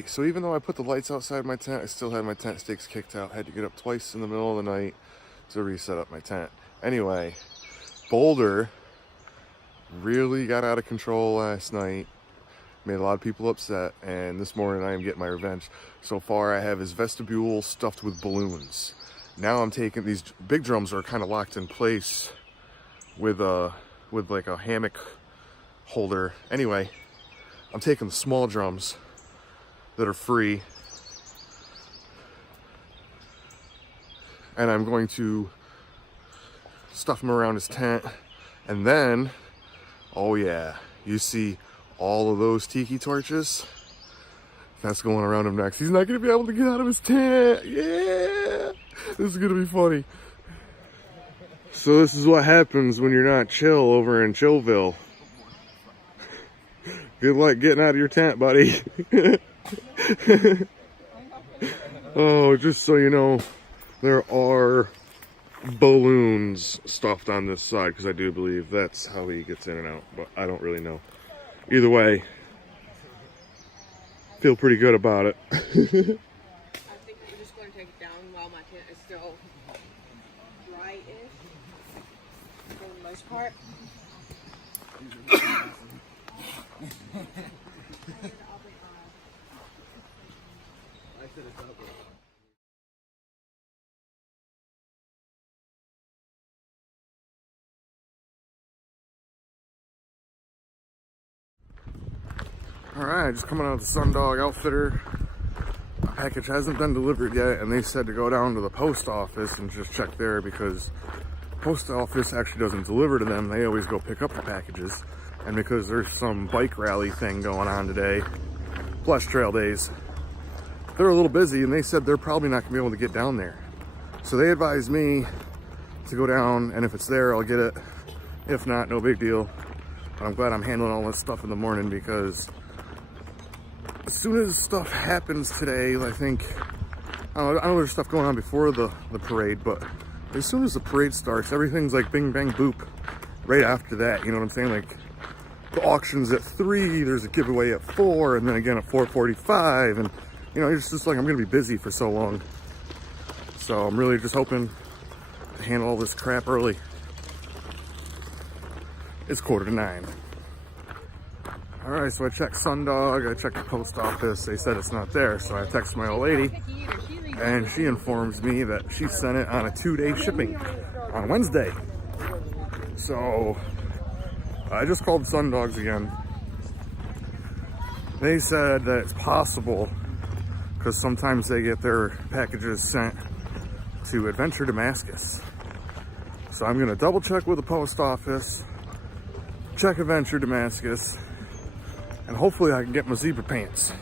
right, so even though I put the lights outside my tent, I still had my tent stakes kicked out. Had to get up twice in the middle of the night to reset up my tent. Anyway, Boulder really got out of control last night. Made a lot of people upset, and this morning I am getting my revenge. So far I have his vestibule stuffed with balloons. Now I'm taking these big drums are kind of locked in place with like a hammock holder. Anyway, I'm taking the small drums that are free, and I'm going to stuff them around his tent. And then, oh yeah, you see all of those tiki torches? That's going around him next. He's not gonna be able to get out of his tent. Yeah, this is gonna be funny. So this is what happens when you're not chill over in Chillville. Good luck getting out of your tent, buddy. Oh, just so you know, there are balloons stuffed on this side, because I do believe that's how he gets in and out, but I don't really know. Either way, feel pretty good about it. I think we're just going to take it down while my tent is still dry-ish, for the most part. Alright, just coming out of the Sundog Outfitter. My package hasn't been delivered yet, and they said to go down to the post office and just check there, because the post office actually doesn't deliver to them. They always go pick up the packages. And because there's some bike rally thing going on today, plus trail days, they're a little busy, and they said they're probably not going to be able to get down there. So they advised me to go down, and if it's there, I'll get it. If not, no big deal. But I'm glad I'm handling all this stuff in the morning, because as soon as stuff happens today, I think, I know there's stuff going on before the parade, but as soon as the parade starts, everything's like bing, bang, boop right after that. You know what I'm saying? Like, the auction's at 3, there's a giveaway at 4, and then again at 4:45, and you know, it's just like I'm gonna be busy for so long. So I'm really just hoping to handle all this crap early. It's 8:45. All right, so I checked Sundog, I checked the post office, they said it's not there, so I texted my old lady, and she informs me that she sent it on a 2-day shipping on Wednesday. So I just called Sundogs again. They said that it's possible, because sometimes they get their packages sent to Adventure Damascus. So I'm gonna double check with the post office, check Adventure Damascus, and hopefully I can get my zebra pants.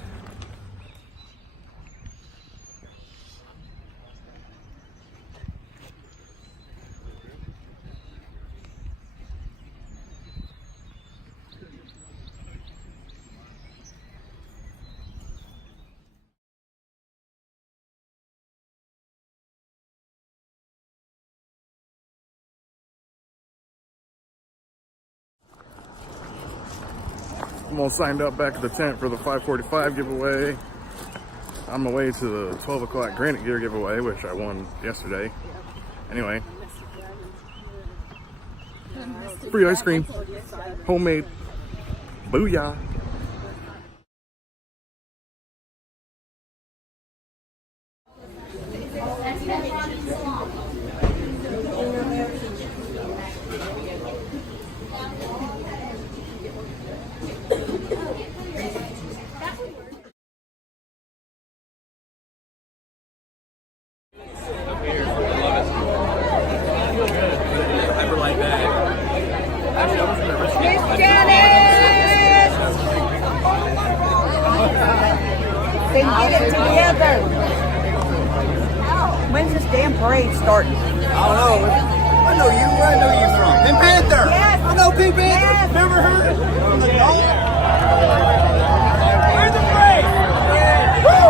I'm all signed up back at the tent for the 5:45 giveaway. On my way to the 12 o'clock Granite Gear giveaway, which I won yesterday. Anyway. Free ice cream. Homemade. Booyah. Then get it together. When's this damn parade starting? I don't know. I know you. Where I know you from? Pink Panther. Yes. I know Pink Panther. Yes. Never heard it. From the dog. Where's the parade? Woo!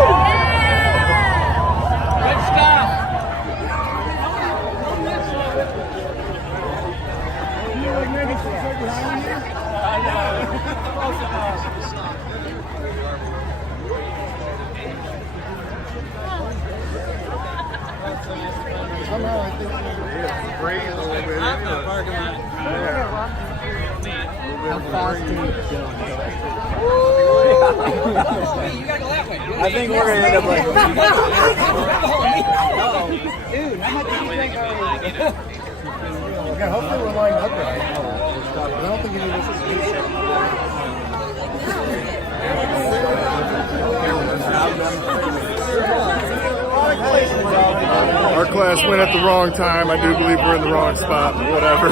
Good stuff. I know. Breathe a little bit. How fast can you go? I think we're gonna end up like. Dude, how much did you drink already? Yeah, hopefully we're lined up right. I don't think any of this is Our class went at the wrong time. I do believe we're in the wrong spot, but whatever.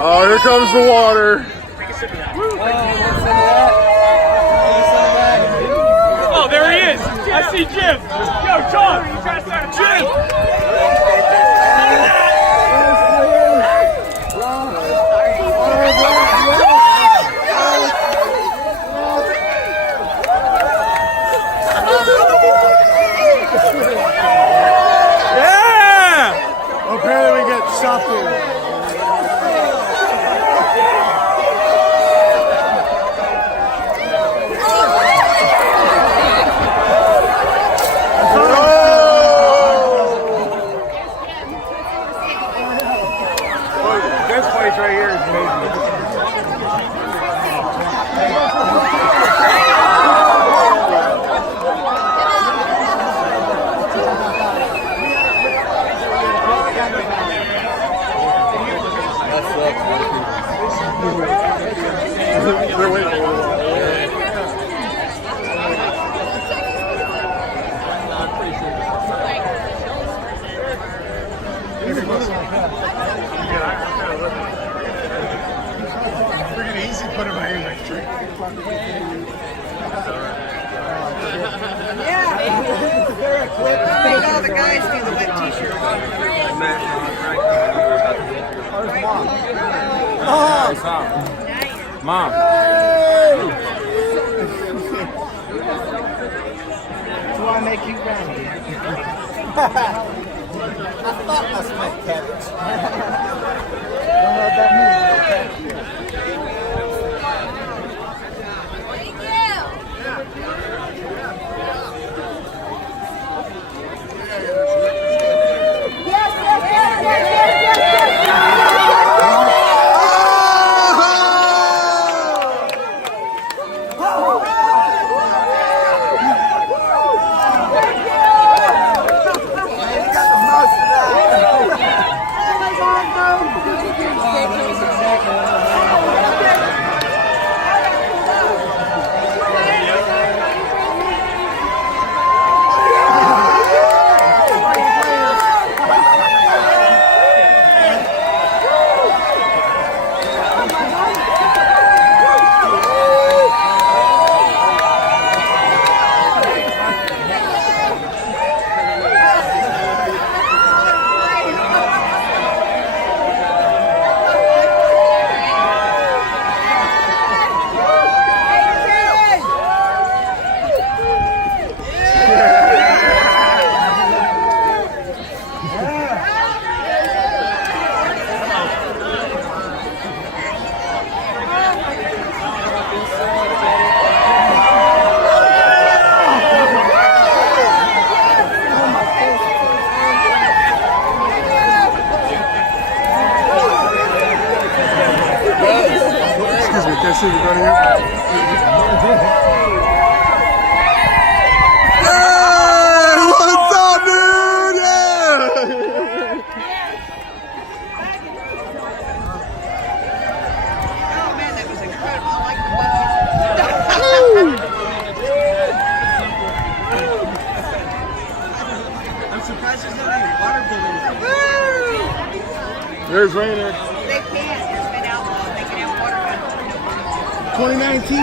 Oh, here comes the water. Oh, there he is. I see Jim. Yo, John, you trying to start a Jim? Yeah! Apparently we get something. This place right here is amazing. Freaking easy putting my ears like drink. Make all the guys do the wet t-shirt. Where's Mom? Mom. Do I make you round? I thought I smelled cabbage. Don't know what that means. Can I see you running here? Hey, what's up, dude? Yeah! Oh man, that was incredible. I like the I'm surprised there's not any water balloons. There's Rainer. They can't. It's been outlawed. They can have water guns. 2019.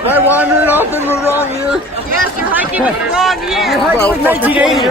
Am I wandering off in the wrong year? Yes, you're hiking with the wrong year. Well, 1980.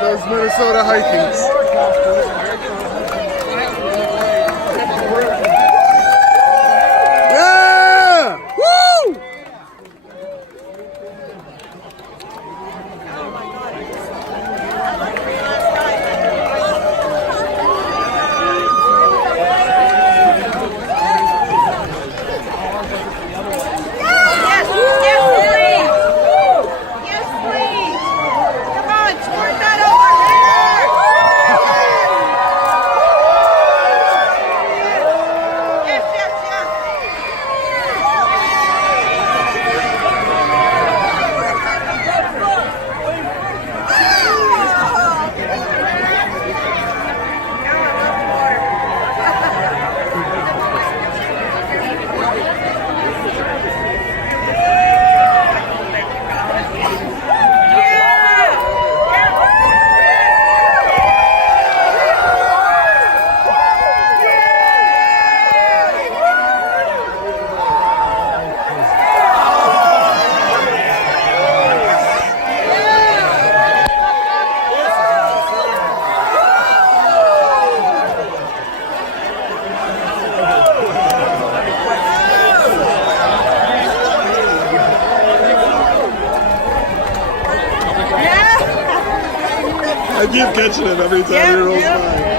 Those Minnesota hiking. Yeah! Woo! I keep catching it every time he rolls by.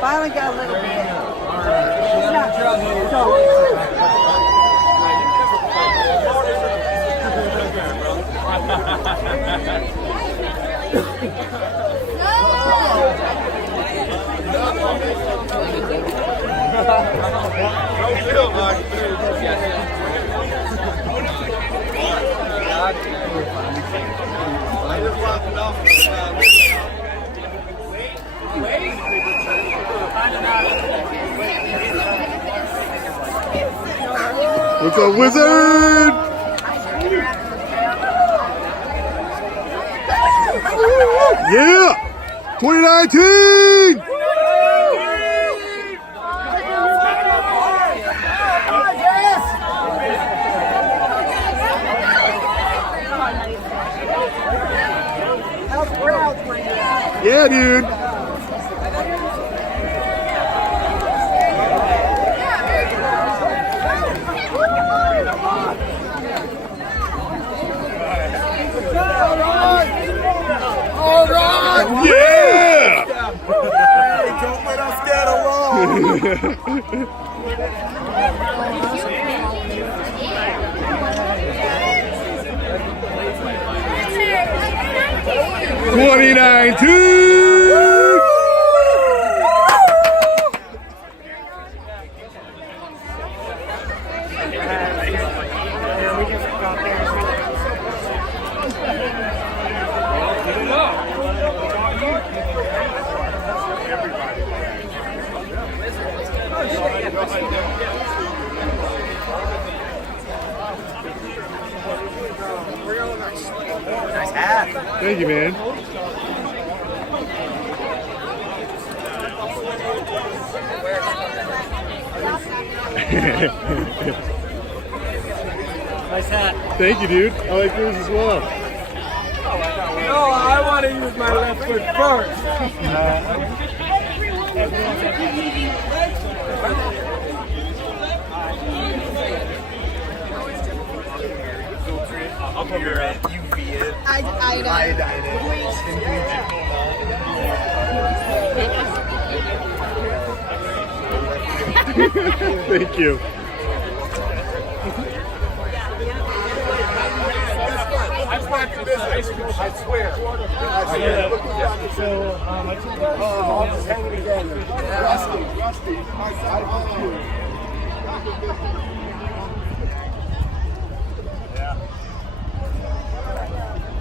Finally got a little bit. What's up, wizard? Yeah! 2019! Yeah, dude. All right. Yeah. Hey, don't let us get along. 2019! Nice hat. Thank you, man. Nice hat. Thank you, dude. I like yours as well. No, I want to use my left foot first. I'll put your UV it. Iodine. Iodine Thank you. I swear. So, I'll just hang it again. Rusty.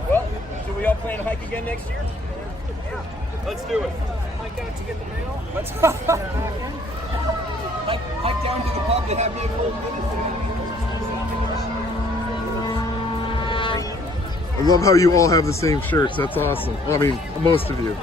Well, do we all plan to hike again next year? Yeah. Let's do it. Hike out to get the mail? Let's hike down to the pub to have me a full minute. I love how you all have the same shirts. That's awesome. Well, I mean, most of you.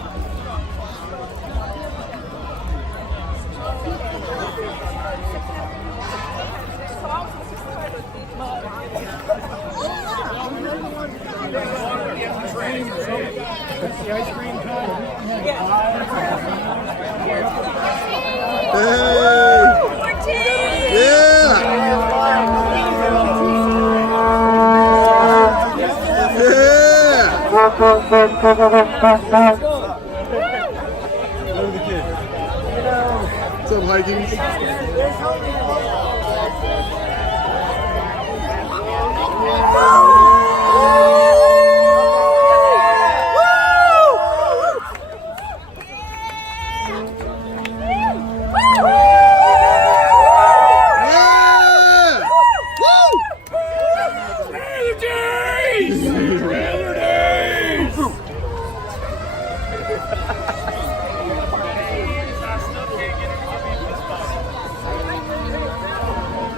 What's up, Vikings?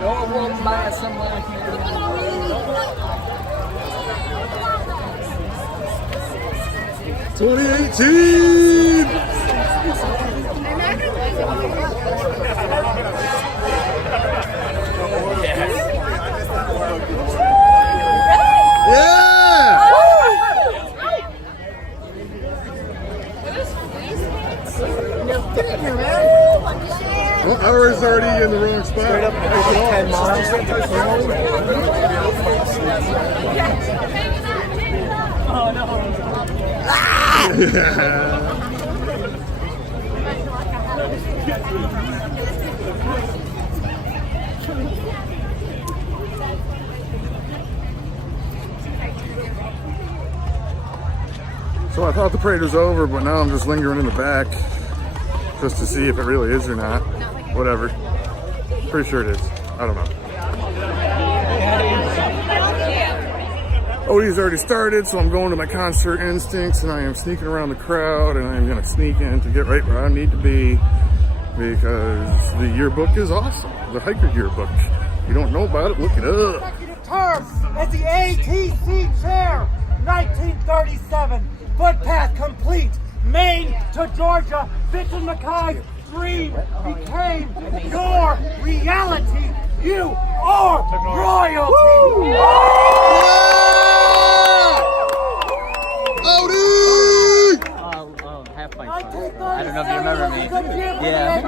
No one walks by someone like you. 2018! Yeah! Well, I was already in the wrong spot. Oh no. So I thought the parade was over, but now I'm just lingering in the back just to see if it really is or not. Whatever. Pretty sure it is. I don't know. Odie's already started, so I'm going to my concert instincts, and I am sneaking around the crowd, and I'm going to sneak in to get right where I need to be because the yearbook is awesome. The hiker yearbook. If you don't know about it, look it up. Consecutive term as the ATC chair, 1937. Footpath complete. Maine to Georgia. Vincent Mackay's dream became your reality. You are royalty. Half my I don't know if you remember me. Yeah.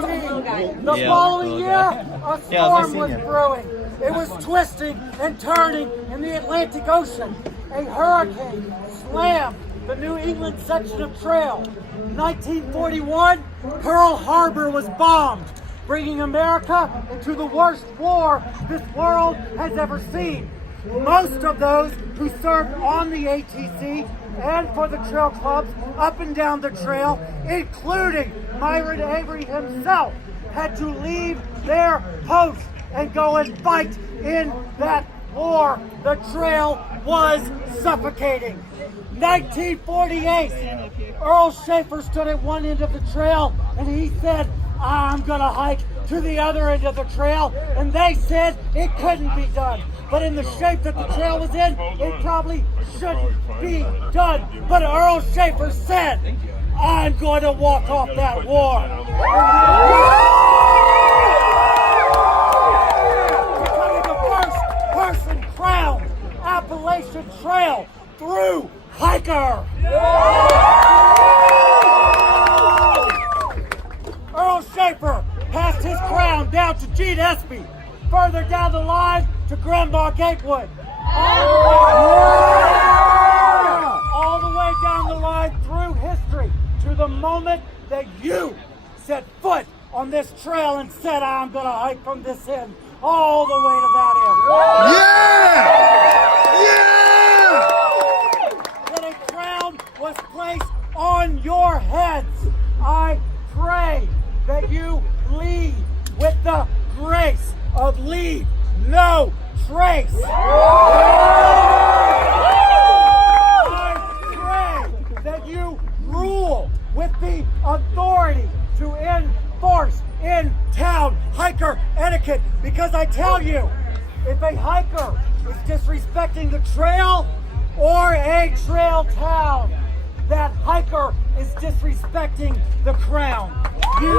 The following year, a Yeah, I storm was was senior. brewing. It was twisting and turning in the Atlantic Ocean. A hurricane slammed the New England section of trail. 1941, Pearl Harbor was bombed, bringing America into the worst war this world has ever seen. Most of those who served on the ATC and for the trail clubs up and down the trail, including Myron Avery himself, had to leave their posts and go and fight in that war. The trail was suffocating. 1948, Earl Schaefer stood at one end of the trail and he said, I'm gonna hike to the other end of the trail, and they said it couldn't be done. But in the shape that the trail was in, it probably shouldn't be done. But Earl Schaefer said, I'm going to walk off that war. Becoming the first person crowned Appalachian Trail through hiker. Earl Schaefer passed his crown down to Gene Espy, further down the line to Grandma Gatewood. All the way down the line through history to the moment that you set foot on this trail and said, I'm going to hike from this end all the way to that end. Yeah! That a crown was placed on your heads. I pray that you lead with the grace of leave no trace. I pray that you rule with the authority to enforce in town hiker etiquette, because I tell you, if a hiker is disrespecting the trail or a trail town, that hiker is disrespecting the crown. You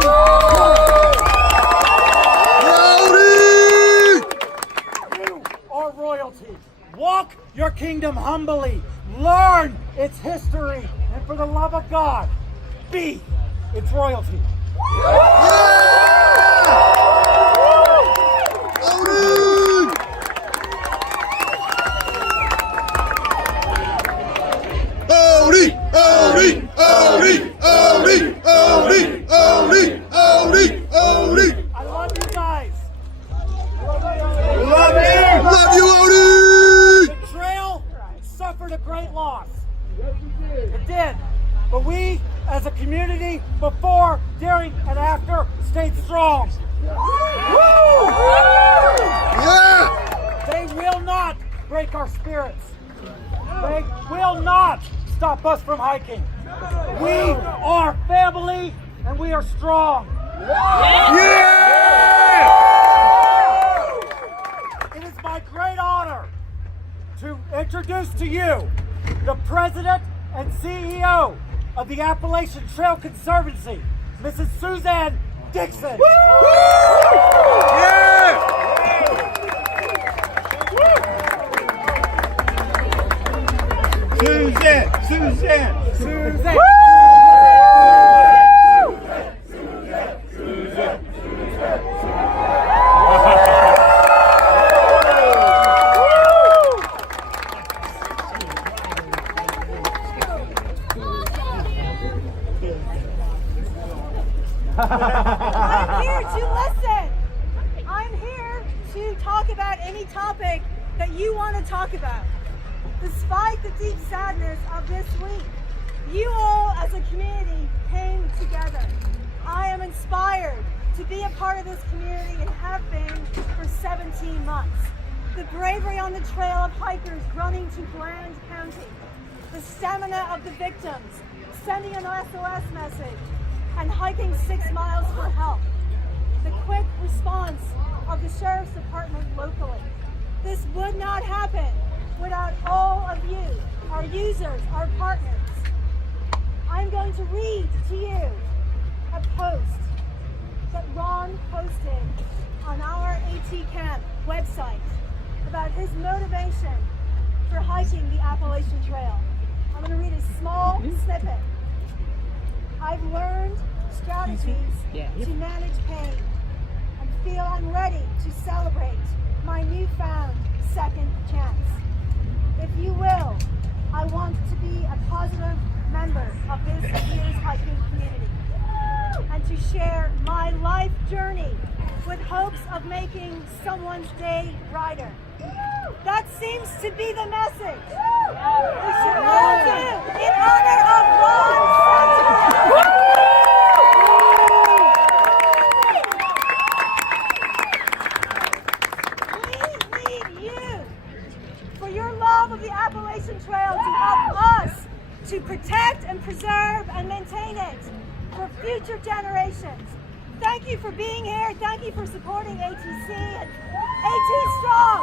are royalty. Walk your kingdom humbly. Learn its history. And for the love of God, be its royalty. I love you guys. Love you, Odie! The trail suffered a great loss. It did. But we, as a community, before, during, and after, stayed strong. Yeah! They will not break our spirits. They will not stop us from hiking. We are family, and we are strong. Yeah! It is my great honor to introduce to you the President and CEO of the Appalachian Trail Conservancy, Mrs. Suzanne Dixon. Yeah! Suzanne. I'm here to listen. I'm here to talk about any topic that you want to talk about. Despite the deep sadness of this week, you all as a community came together. I am inspired to be a part of this community and have been for 17 months. The bravery on the trail of hikers running to Bland County, the stamina of the victims, sending an SOS message, and hiking 6 miles for help. The quick response of the Sheriff's Department locally. This would not happen without all of you, our users, our partners. I'm going to read to you a post that Ron posted on our AT Camp website about his motivation for hiking the Appalachian Trail. I'm going to read a small snippet. I've learned strategies to manage pain and feel I'm ready to celebrate my newfound second chance. If you will, I want to be a positive member of this year's hiking community and to share my life journey with hopes of making someone's day brighter. That seems to be the message. We should all do in honor of Ron Santos. We need you for your love of the Appalachian Trail to help us to protect and preserve and maintain it for future generations. Thank you for being here. Thank you for supporting ATC and AT Strong.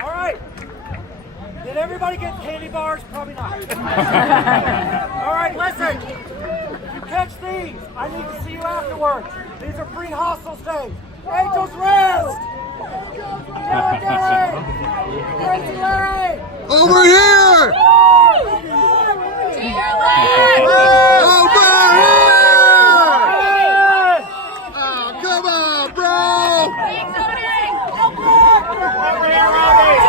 All right. Did everybody get candy bars? Probably not. All right, listen. If you catch these, I need to see you afterwards. These are free hostel stays. Angel's Rest. Crazy Larry. Over here! To your left! Over here! Oh, come on, bro! Over here, Robbie.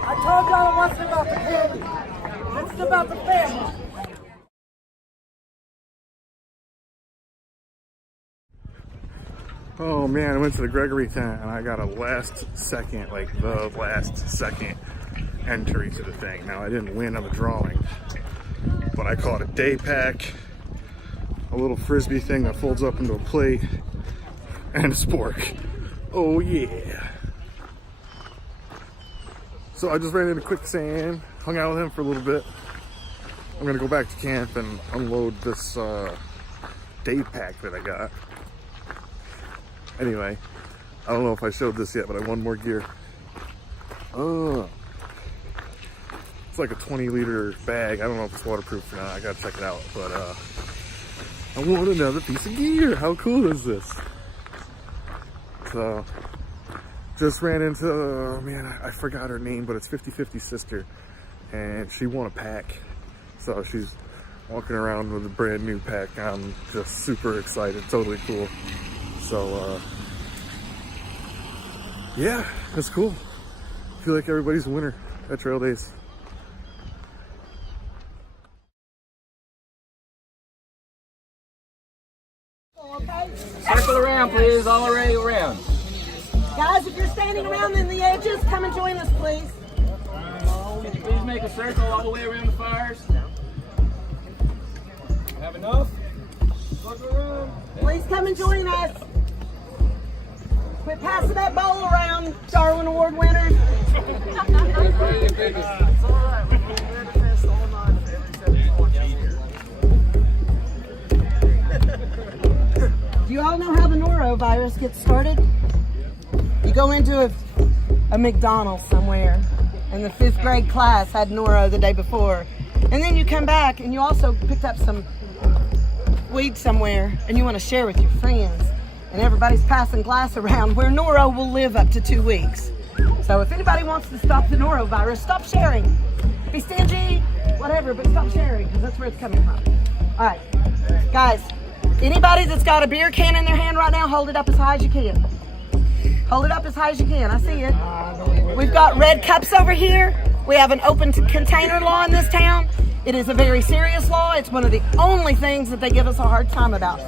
I told y'all it wasn't about the candy. It's about the family. Oh man, I went to the Gregory tent and I got a last second entry to the thing. Now I didn't win on the drawing, but I caught a day pack, a little frisbee thing that folds up into a plate, and a spork. Oh yeah. So I just ran into Quicksand, hung out with him for a little bit. I'm gonna go back to camp and unload this day pack that I got. Anyway, I don't know if I showed this yet, but I won more gear. Oh, it's like a 20-liter bag. I don't know if it's waterproof or not. I gotta check it out. But I won another piece of gear. How cool is this? So, just ran into, man, I forgot her name, but it's 50/50 sister, and she won a pack. So she's walking around with a brand new pack. I'm just super excited. Totally cool. So, yeah, that's cool. I feel like everybody's a winner at Trail Days. Okay? Circle around, please. All the way around. Guys, if you're standing around in the edges, come and join us, please. Can you please make a circle all the way around the fires? Have enough? Circle around. Please come and join us. Quit passing that bowl around, Darwin Award winners. It's all right. We're going to finish all night for every 7 points here. virus gets started? You go into a McDonald's somewhere, and the 5th grade class had noro the day before. And then you come back and you also picked up some weed somewhere and you want to share with your friends. And everybody's passing glass around where noro will live up to 2 weeks. So if anybody wants to stop the norovirus, stop sharing. Be stingy, whatever, but stop sharing because that's where it's coming from. All right, guys, anybody that's got a beer can in their hand right now, hold it up as high as you can. Hold it up as high as you can. I see it. We've got red cups over here. We have an open container law in this town. It is a very serious law. It's one of the only things that they give us a hard time about.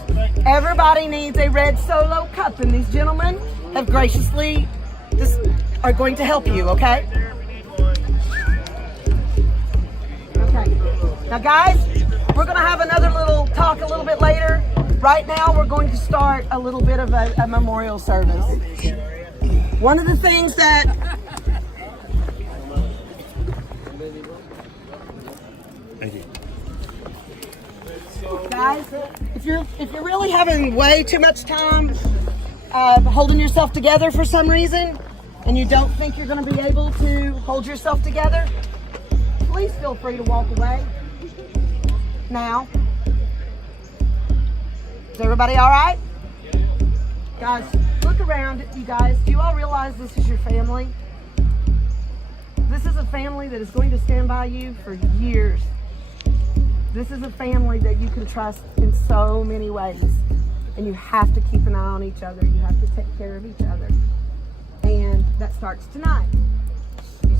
Everybody needs a red Solo cup, and these gentlemen have graciously are going to help you, okay? Okay. Now, guys, we're going to have another little talk a little bit later. Right now, we're going to start a little bit of a memorial service. One of the things that Thank you. guys, if you're really having way too much time holding yourself together for some reason, and you don't think you're going to be able to hold yourself together, please feel free to walk away. Now, is everybody all right? Guys, look around at you guys. Do you all realize this is your family? This is a family that is going to stand by you for years. This is a family that you can trust in so many ways. And you have to keep an eye on each other. You have to take care of each other. And that starts tonight.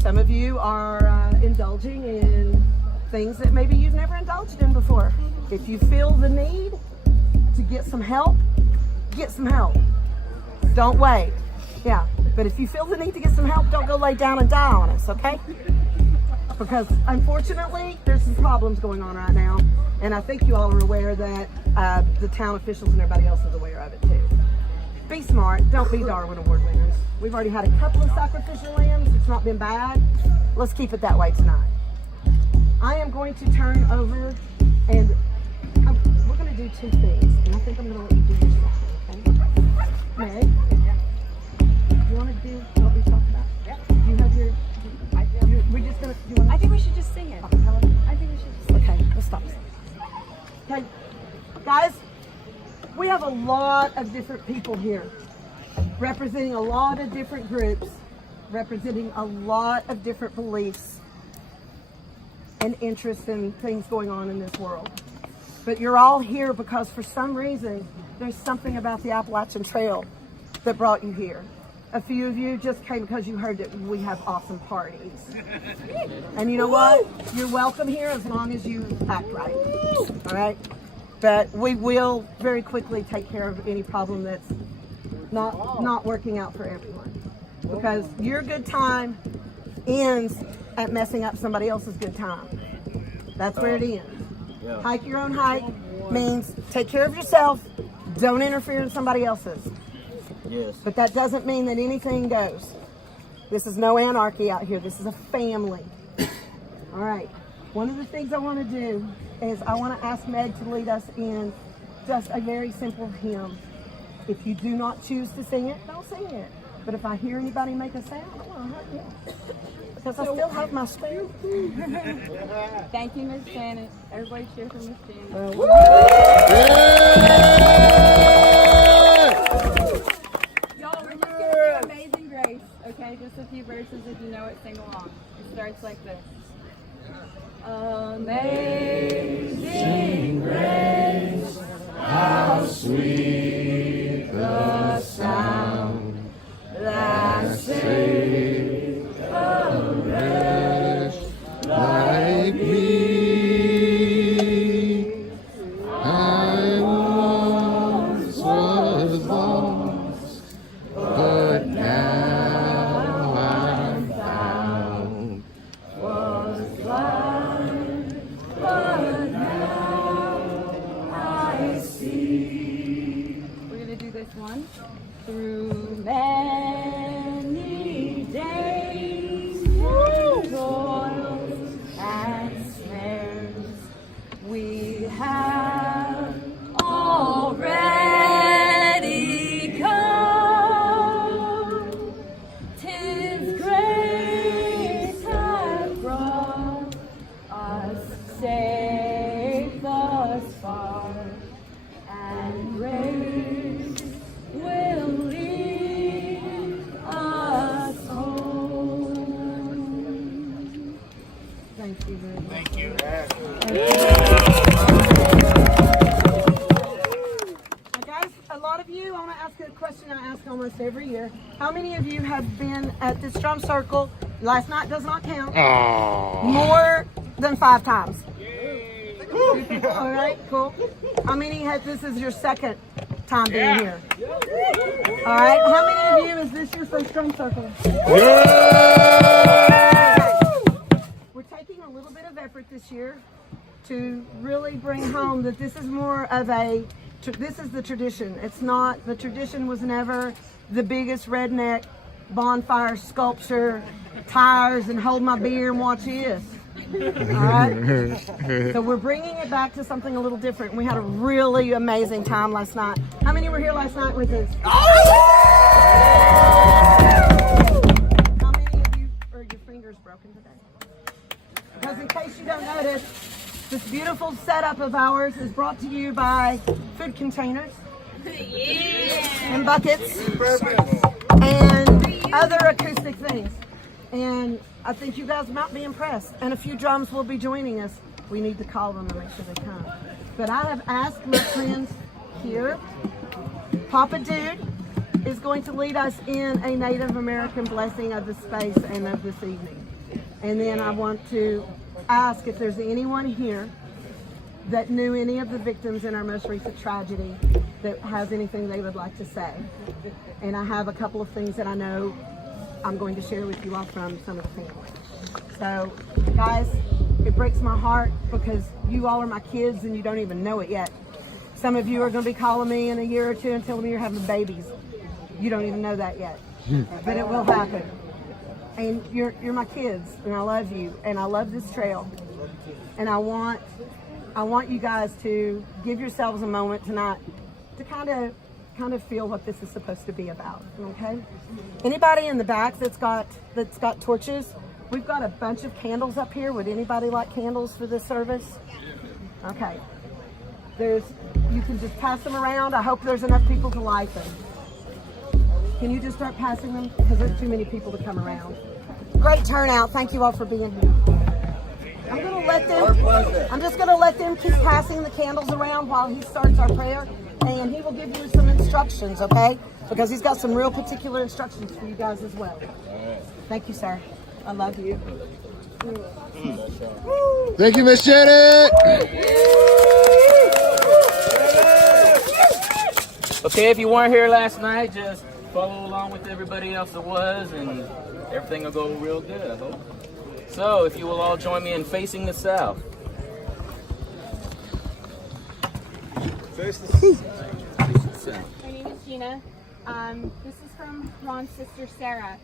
Some of you are indulging in things that maybe you've never indulged in before. If you feel the need to get some help, get some help. Don't wait. Yeah, but if you feel the need to get some help, don't go lay down and die on us, okay? Because unfortunately, there's some problems going on right now, and I think you all are aware that the town officials and everybody else is aware of it too. Be smart. Don't be Darwin Award winners. We've already had a couple of sacrificial lambs. It's not been bad. Let's keep it that way tonight. I am going to turn over, and we're going to do 2 things, and I think I'm going to let you do this one, okay? Meg, you want to do what we talked about? Yeah. Do you have your? We're just going to. I think we should just sing it. Okay, Helen? I think we should just sing it. Okay, let's stop. Okay, guys, we have a lot of different people here, representing a lot of different groups, representing a lot of different beliefs and interests and things going on in this world. But you're all here because for some reason, there's something about the Appalachian Trail that brought you here. A few of you just came because you heard that we have awesome parties. And you know what? You're welcome here as long as you act right. All right? But we will very quickly take care of any problem that's not working out for everyone. Because your good time ends at messing up somebody else's good time. That's where it ends. Yeah. Hike your own hike means take care of yourself, don't interfere in somebody else's. Yes. But that doesn't mean that anything goes. This is no anarchy out here. This is a family. All right. One of the things I want to do is I want to ask Meg to lead us in just a very simple hymn. If you do not choose to sing it, don't sing it. But if I hear anybody make a sound, I want to hurt you. Because I still have my spare. Thank you, Miss Janet. Everybody cheer for Miss Janet. Y'all, we're just going to do Amazing Grace, okay? Just a few verses. If you know it, sing along. It starts like this. Amazing grace, how sweet the sound that saved a wretch like me. I once was lost, but now I'm found. Was blind, but now I see. We're going to do this one through you very much. Thank you. Guys, a lot of you, I want to ask a question I ask almost every year. How many of you have been at this drum circle, last night does not count, more than 5 times? All right, cool. How many this is your second time being here? All right, how many of you is this your first drum circle? We're taking a little bit of effort this year to really bring home that this is more of this is the tradition. It's not, the tradition was never the biggest redneck bonfire sculpture, tires, and hold my beer and watch this. All right? So we're bringing it back to something a little different. We had a really amazing time last night. How many were here last night with us? How many of you are your fingers broken today? Because in case you don't notice, this beautiful setup of ours is brought to you by food containers and buckets and other acoustic things. And I think you guys might be impressed. And a few drums will be joining us. We need to call them and make sure they come. But I have asked my friends here, Papa Dude is going to lead us in a Native American blessing of the space and of this evening. And then I want to ask if there's anyone here that knew any of the victims in our most recent tragedy that has anything they would like to say. And I have a couple of things that I know I'm going to share with you all from some of the family. So, guys, it breaks my heart because you all are my kids and you don't even know it yet. Some of you are going to be calling me in a year or two and telling me you're having babies. You don't even know that yet, but it will happen. And you're my kids, and I love you, and I love this trail. And I want you guys to give yourselves a moment tonight to kind of feel what this is supposed to be about. Okay? Anybody in the back that's got torches? We've got a bunch of candles up here. Would anybody like candles for this service? Okay. You can just pass them around. I hope there's enough people to light them. Can you just start passing them? Because there's too many people to come around. Great turnout. Thank you all for being here. I'm just going to let them keep passing the candles around while he starts our prayer. And he will give you some instructions, okay? Because he's got some real particular instructions for you guys as well. Thank you, sir. I love you. Thank you, Miss Janet. Okay, if you weren't here last night, just follow along with everybody else that was, and everything will go real good, I hope. So, if you will all join me in facing the south. My name is Gina. This is from Ron's sister, Sarah.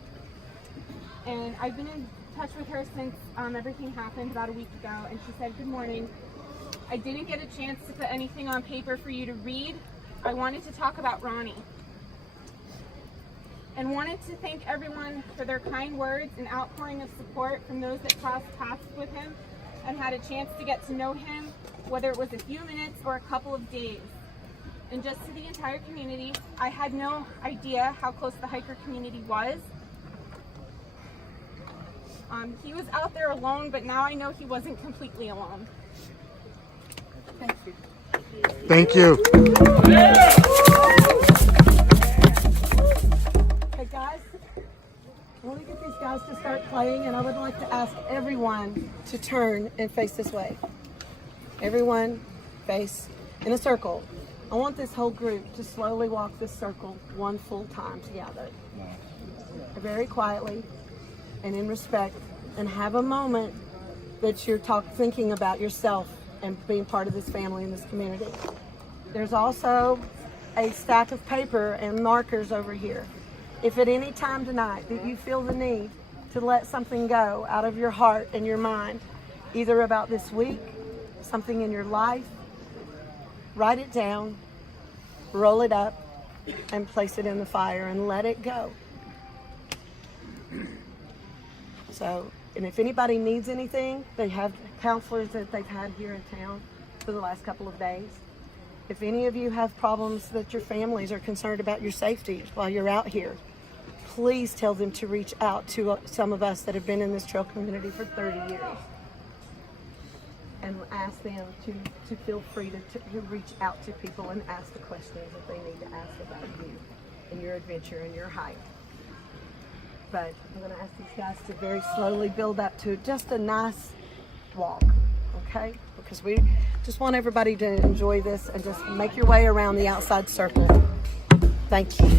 And I've been in touch with her since everything happened about a week ago. And she said, good morning. I didn't get a chance to put anything on paper for you to read. I wanted to talk about Ronnie. And wanted to thank everyone for their kind words and outpouring of support from those that crossed paths with him and had a chance to get to know him, whether it was a few minutes or a couple of days. And just to the entire community, I had no idea how close the hiker community was. He was out there alone, but now I know he wasn't completely alone. Thank you. Thank you. Hey guys, I want to get these guys to start playing, and I would like to ask everyone to turn and face this way. Everyone face in a circle. I want this whole group to slowly walk this circle one full time together. Very quietly and in respect, and have a moment that you're thinking about yourself and being part of this family and this community. There's also a stack of paper and markers over here. If at any time tonight that you feel the need to let something go out of your heart and your mind, either about this week, something in your life, write it down, roll it up, and place it in the fire and let it go. So, and if anybody needs anything, they have counselors that they've had here in town for the last couple of days. If any of you have problems that your families are concerned about your safety while you're out here, please tell them to reach out to some of us that have been in this trail community for 30 years. and ask them to feel free to reach out to people and ask the questions that they need to ask about you and your adventure and your hike. But I'm going to ask these guys to very slowly build up to just a nice walk, okay? Because we just want everybody to enjoy this and just make your way around the outside circle. Thank you.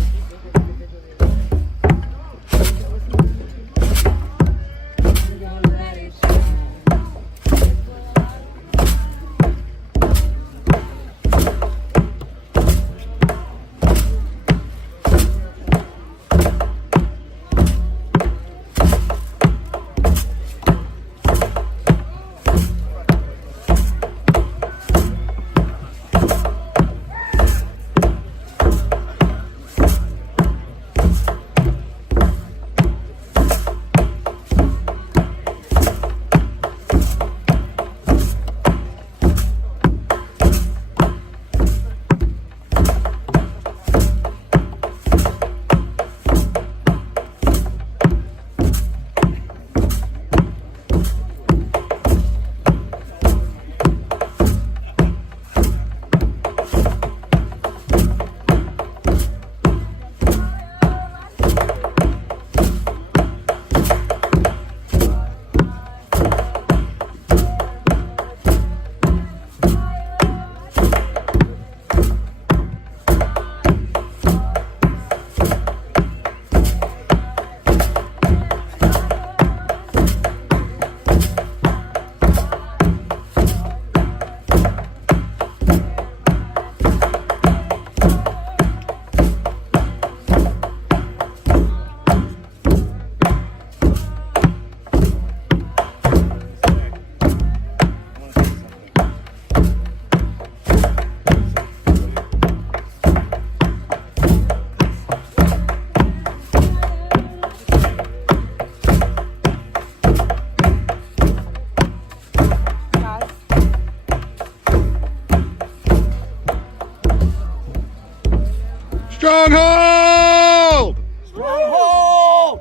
Stronghold! Stronghold!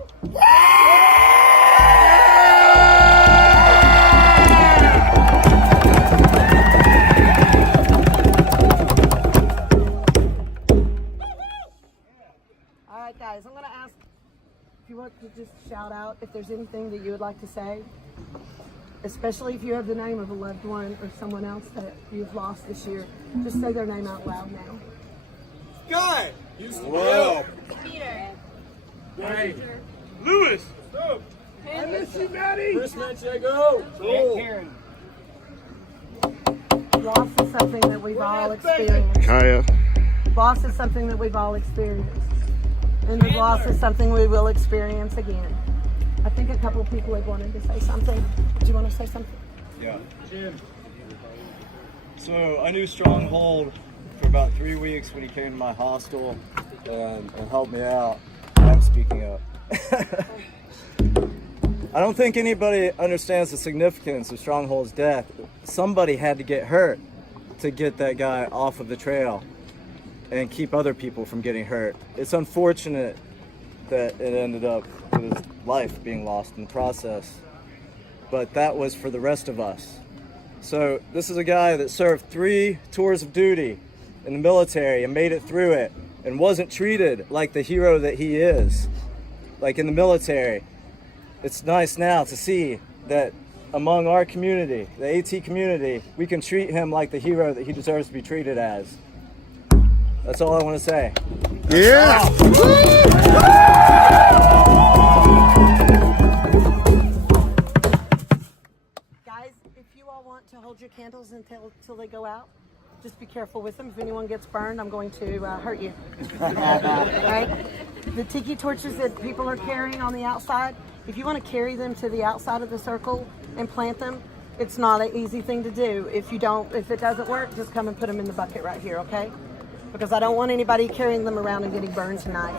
All right, guys, I'm going to ask if you want to just shout out if there's anything that you would like to say, especially if you have the name of a loved one or someone else that you've lost this year. Just say their name out loud now. Guy! Whoa! Peter. Hey, Lewis. I miss you, Maddie! Chris Manchego. Karen. Loss is something that we've all experienced. Kaya. Loss is something that we've all experienced. And the loss is something we will experience again. I think a couple of people have wanted to say something. Do you want to say something? Yeah. So I knew Stronghold for about 3 weeks when he came to my hostel and helped me out. I'm speaking up. I don't think anybody understands the significance of Stronghold's death. Somebody had to get hurt to get that guy off of the trail and keep other people from getting hurt. It's unfortunate that it ended up with his life being lost in the process, but that was for the rest of us. So this is a guy that served 3 tours of duty in the military and made it through it and wasn't treated like the hero that he is, like in the military. It's nice now to see that among our community, the AT community, we can treat him like the hero that he deserves to be treated as. That's all I want to say. Yeah! Guys, if you all want to hold your candles until they go out, just be careful with them. If anyone gets burned, I'm going to hurt you. Right? The tiki torches that people are carrying on the outside, if you want to carry them to the outside of the circle and plant them, it's not an easy thing to do. If it doesn't work, just come and put them in the bucket right here, okay? Because I don't want anybody carrying them around and getting burned tonight.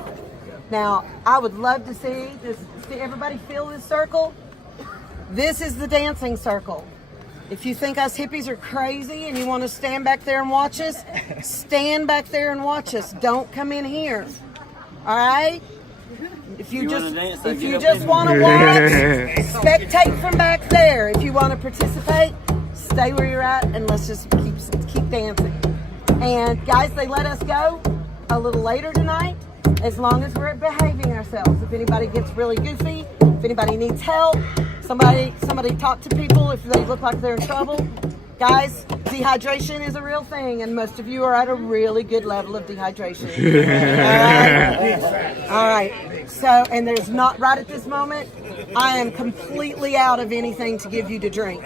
Now, I would love to see everybody feel this circle. This is the dancing circle. If you think us hippies are crazy and you want to stand back there and watch us, stand back there and watch us. Don't come in here. All right? If you just want to watch, spectate from back there. If you want to participate, stay stay where you're at and let's just keep dancing. And guys, they let us go a little later tonight as long as we're behaving ourselves. If anybody gets really goofy, if anybody needs help, somebody talk to people if they look like they're in trouble. Guys, dehydration is a real thing, and most of you are at a really good level of dehydration. All right. So, and there's not, right at this moment, I am completely out of anything to give you to drink.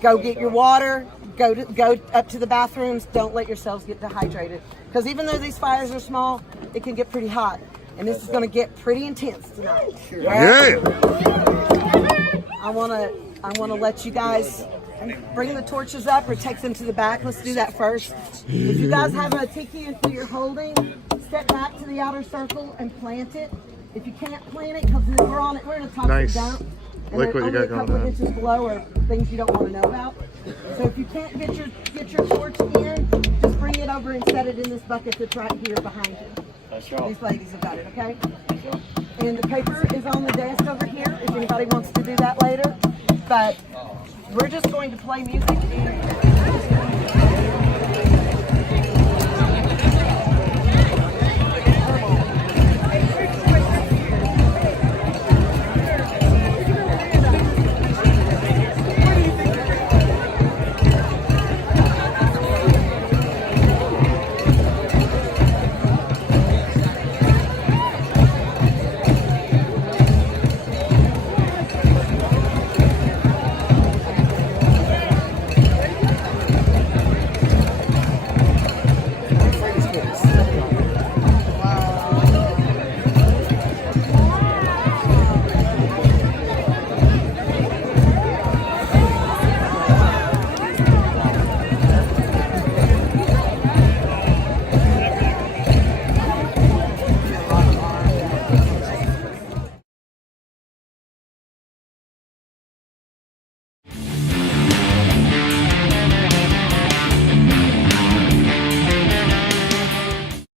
Go get your water, go up to the bathrooms, don't let yourselves get dehydrated. Because even though these fires are small, it can get pretty hot. And this is going to get pretty intense tonight. Yeah. I want to let you guys bring the torches up or take them to the back. Let's do that first. If you guys have a tiki that you're holding, step back to the outer circle and plant it. If you can't plant it, because we're in a toxic dump. And Like what you got only a couple going of inches below are things you don't want to know about. So if you can't get your torch in, just bring it over and set it in this bucket that's right here behind you. These ladies have got it, okay? And the paper is on the desk over here if anybody wants to do that later. But we're just going to play music.